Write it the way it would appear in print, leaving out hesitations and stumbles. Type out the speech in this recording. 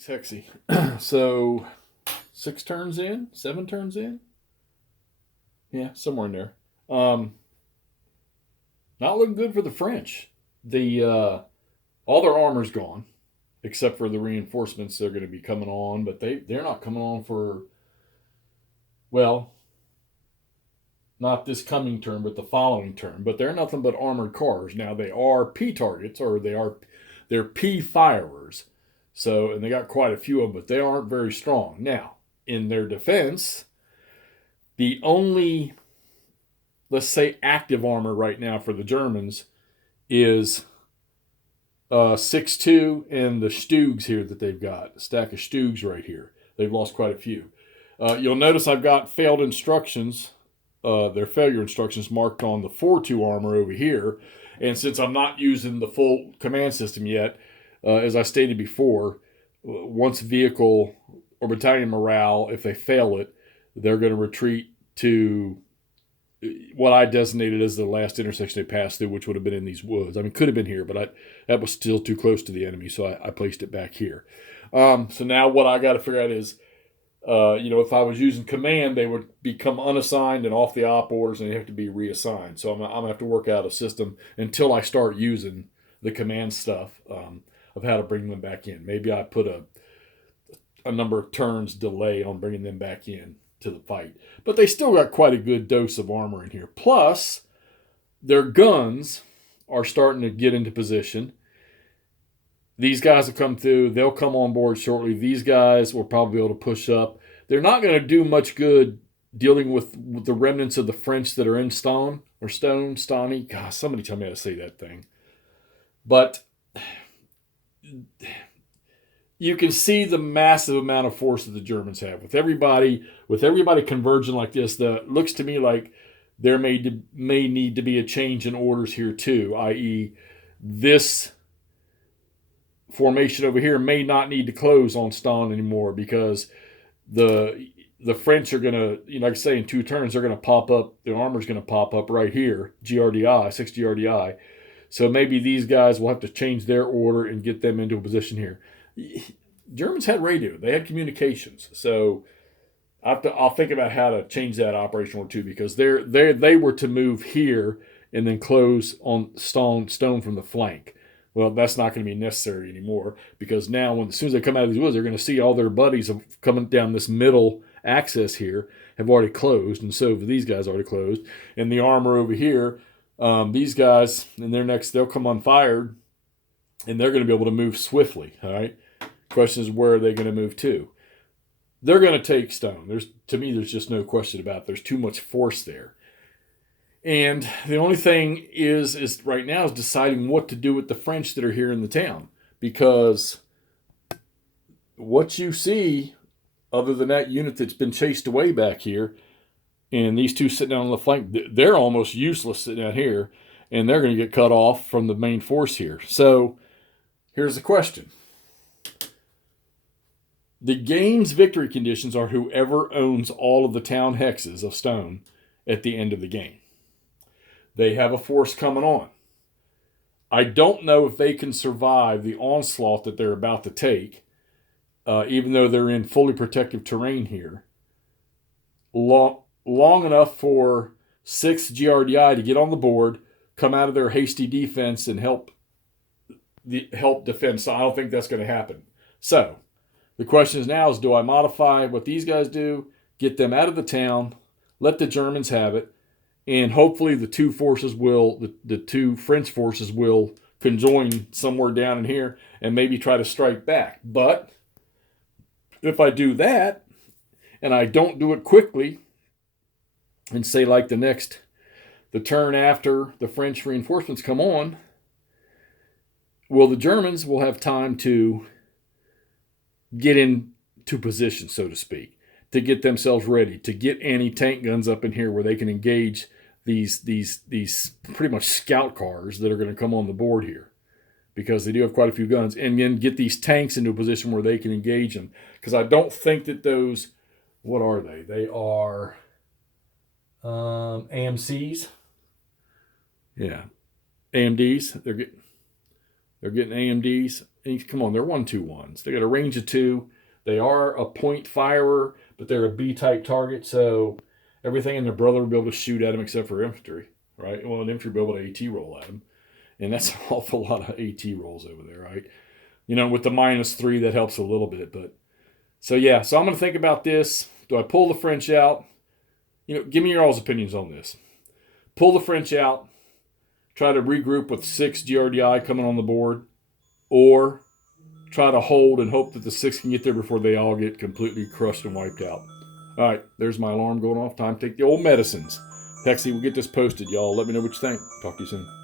Sexy. So 6 turns in, 7 turns in. Yeah, somewhere in there. Um, Not looking good for the French. The All their armor's gone, except for the reinforcements they're going to be coming on, but they're not coming on for, well, not this coming turn, but the following turn. But they're nothing but armored cars. Now they are P targets, or they're P firers. So, and they got quite a few of them, but they aren't very strong. Now, in their defense, the only, let's say, active armor right now for the Germans is 6.2 and the Stugs here that they've got. A stack of Stugs right here. They've lost quite a few. You'll notice I've got failed instructions, their failure instructions marked on the 4.2 armor over here. And since I'm not using the full command system yet, as I stated before, once vehicle or battalion morale, if they fail it, they're going to retreat to what I designated as the last intersection they passed through, which would have been in these woods. I mean, could have been here, but that was still too close to the enemy, so I placed it back here. So now what I got to figure out is, if I was using command, they would become unassigned and off the op orders, and they have to be reassigned. So I'm going to have to work out a system until I start using the command stuff of how to bring them back in. Maybe I put a number of turns delay on bringing them back in to the fight. But they still got quite a good dose of armor in here. Plus, their guns are starting to get into position. These guys will come through. They'll come on board shortly. These guys will probably be able to push up. They're not going to do much good dealing with the remnants of the French that are in Stonne. Gosh, somebody tell me how to say that thing. But you can see the massive amount of force that the Germans have. With everybody converging like this, that looks to me like there may need to be a change in orders here too, i.e. this formation over here may not need to close on Stonne anymore, because the French are going to, like I say, in 2 turns, they're going to pop up. Their armor's going to pop up right here, GRDI, 6 GRDI. So maybe these guys will have to change their order and get them into a position here. Germans had radio. They had communications. So I'll think about how to change that operation order too, because they were to move here and then close on Stonne from the flank. Well, that's not going to be necessary anymore, because now as soon as they come out of these woods, they're going to see all their buddies coming down this middle axis here have already closed, and so these guys already closed. And the armor over here, these guys, and they'll come unfired, and they're going to be able to move swiftly. All right. Question is, where are they going to move to? They're going to take Stonne. To me, there's just no question about it. There's too much force there. And the only thing is right now is deciding what to do with the French that are here in the town. Because what you see, other than that unit that's been chased away back here, and these two sitting down on the flank, they're almost useless sitting out here, and they're going to get cut off from the main force here. So here's the question. The game's victory conditions are whoever owns all of the town hexes of Stonne at the end of the game. They have a force coming on. I don't know if they can survive the onslaught that they're about to take, even though they're in fully protective terrain here, long enough for 6 GRDI to get on the board, come out of their hasty defense, and help defend. So I don't think that's going to happen. So the question is now, do I modify what these guys do, get them out of the town, let the Germans have it, and hopefully the two French forces will conjoin somewhere down in here and maybe try to strike back. But if I do that, and I don't do it quickly, and say like the turn after the French reinforcements come on, well, the Germans will have time to get into position, so to speak, to get themselves ready, to get anti-tank guns up in here where they can engage these pretty much scout cars that are going to come on the board here, because they do have quite a few guns, and then get these tanks into a position where they can engage them. Because I don't think that those, what are they? They are AMCs. Yeah, AMDs. They're getting AMDs. And come on, they're 1-2-1s. They got a range of 2. They are a point firer, but they're a B-type target, so everything in their brother will be able to shoot at them except for infantry, right? Well, an infantry will be able to AT roll at them, and that's an awful lot of AT rolls over there, right? With the -3, that helps a little bit, but so yeah. So I'm going to think about this. Do I pull the French out? Give me your all's opinions on this. Pull the French out, try to regroup with 6 GRDI coming on the board, or try to hold and hope that the 6 can get there before they all get completely crushed and wiped out. All right, there's my alarm going off. Time to take the old medicines. Pexi, we'll get this posted, y'all. Let me know what you think. Talk to you soon.